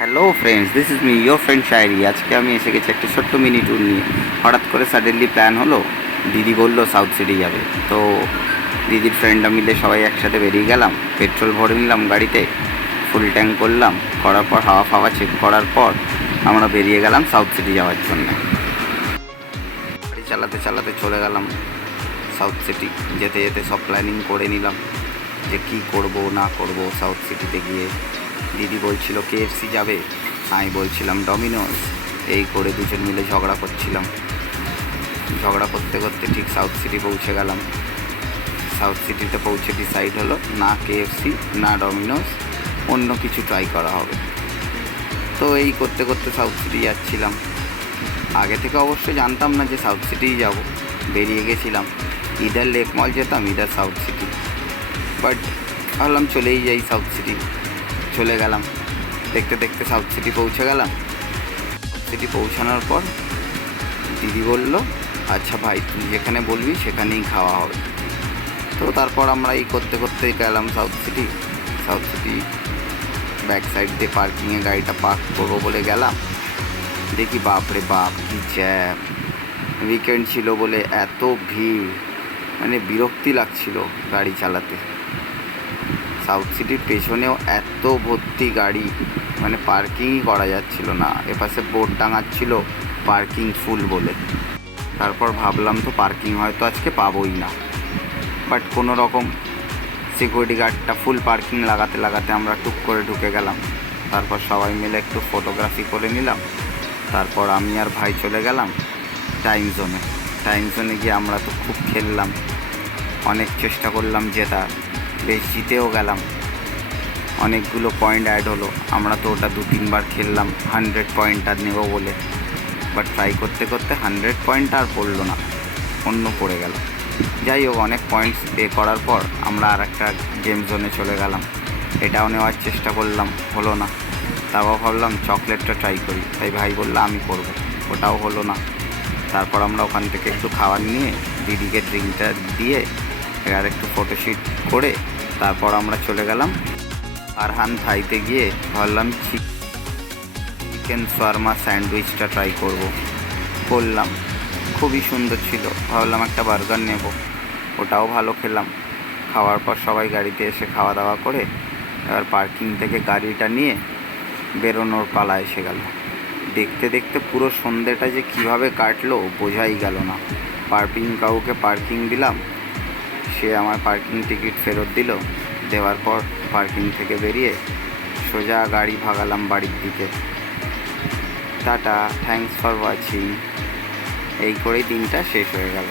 Hello friends, this is me your friend Shayri. আজকে আমি এসে গেছি একটা ছোট্ট মিনি ট্যুর নিয়ে। হঠাৎ করে সাডেনলি প্ল্যান হলো, দিদি বললো সাউথ সিটি যাবে। তো দিদির ফ্রেন্ডরা মিলে সবাই একসাথে বেরিয়ে গেলাম। পেট্রোল ভরে নিলাম গাড়িতে, ফুল ট্যাঙ্ক করলাম, করার পর হাওয়া ফাওয়া চেক করার পর আমরা বেরিয়ে গেলাম সাউথ সিটি যাওয়ার জন্য। গাড়ি চালাতে চালাতে চলে গেলাম সাউথ সিটি। যেতে যেতে সব প্ল্যানিং করে নিলাম যে কী করব না করব সাউথ সিটিতে গিয়ে। দিদি বলছিল KFC যাবে, আমি বলছিলাম ডমিনোস। এই করে দুজন মিলে ঝগড়া করছিলাম। ঝগড়া করতে করতে ঠিক সাউথ সিটি পৌঁছে গেলাম। সাউথ সিটিতে পৌঁছে ডিসাইড হলো না KFC না ডমিনোস, অন্য কিছু ট্রাই করা হবে। তো এই করতে করতে সাউথ সিটি যাচ্ছিলাম। আগে থেকে অবশ্যই জানতাম না যে সাউথ সিটিই যাব। বেরিয়ে গেছিলাম, ইদার লেক মল যেতাম, ইদার সাউথ সিটি। বাট ভাবলাম চলেই যাই সাউথ সিটি। চলে গেলাম, দেখতে দেখতে সাউথ সিটি পৌঁছে গেলাম। সিটি পৌঁছানোর পর দিদি বলল, আচ্ছা ভাই তুই যেখানে বলবি সেখানেই খাওয়া হবে। তো তারপর আমরা এই করতে করতে গেলাম south city. South city back side দিয়ে পার্কিংয়ে গাড়িটা পার্ক করবো বলে গেলাম। দেখি বাপরে বাপ কি জ্যাম। উইকেন্ড ছিল বলে এত ভিড়, মানে বিরক্তি লাগছিল গাড়ি চালাতে। সাউথ সিটির পেছনেও এত ভর্তি গাড়ি, মানে পার্কিংই করা যাচ্ছিল না। এপাশে বোর্ড টাঙাচ্ছিল পার্কিং ফুল বলে। তারপর ভাবলাম তো পার্কিং হয়তো আজকে পাবোই না। বাট কোনো রকম সিকিউরিটি গার্ডটা ফুল পার্কিং লাগাতে লাগাতে আমরা টুক করে ঢুকে গেলাম। তারপর সবাই মিলে একটু ফটোগ্রাফি করে নিলাম। তারপর আমি আর ভাই চলে গেলাম টাইম জোনে। টাইম জোনে গিয়ে আমরা তো খুব খেললাম, অনেক চেষ্টা করলাম জেতার, বেশ জিতেও গেলাম। অনেকগুলো পয়েন্ট অ্যাড হলো। আমরা তো ওটা 2-3 বার খেললাম 100 পয়েন্ট আর নেব বলে। বাট ট্রাই করতে করতে 100 পয়েন্ট আর পড়লো না, অন্য পড়ে গেল। যাই হোক, অনেক পয়েন্টস পে করার পর আমরা আর একটা গেম জোনে চলে গেলাম। এটাও নেওয়ার চেষ্টা করলাম, হলো না। তারপর ভাবলাম চকলেটটা ট্রাই করি, তাই ভাই বললো আমি করবো, ওটাও হলো না। তারপর আমরা ওখান থেকে একটু খাবার নিয়ে দিদিকে ড্রিঙ্কটা দিয়ে আর একটু ফটোশ্যুট করে তারপর আমরা চলে গেলাম ফারহান থাইতে। গিয়ে ভাবলাম চিকেন শাওয়ারমা স্যান্ডউইচটা ট্রাই করলাম, খুবই সুন্দর ছিল। ভাবলাম একটা বার্গার নেব, ওটাও ভালো খেলাম। খাওয়ার পর সবাই গাড়িতে এসে খাওয়া দাওয়া করে এবার পার্কিং থেকে গাড়িটা নিয়ে বেরোনোর পালা এসে গেল। দেখতে দেখতে পুরো সন্ধ্যেটা যে কীভাবে কাটলো বোঝাই গেল না। কাউকে পার্কিং দিলাম, সে আমার পার্কিং টিকিট ফেরত দিল। দেওয়ার পর পার্কিং থেকে বেরিয়ে সোজা গাড়ি ভাগালাম বাড়ির দিকে। Tata, thanks for watching. এই করেই দিনটা শেষ হয়ে গেল।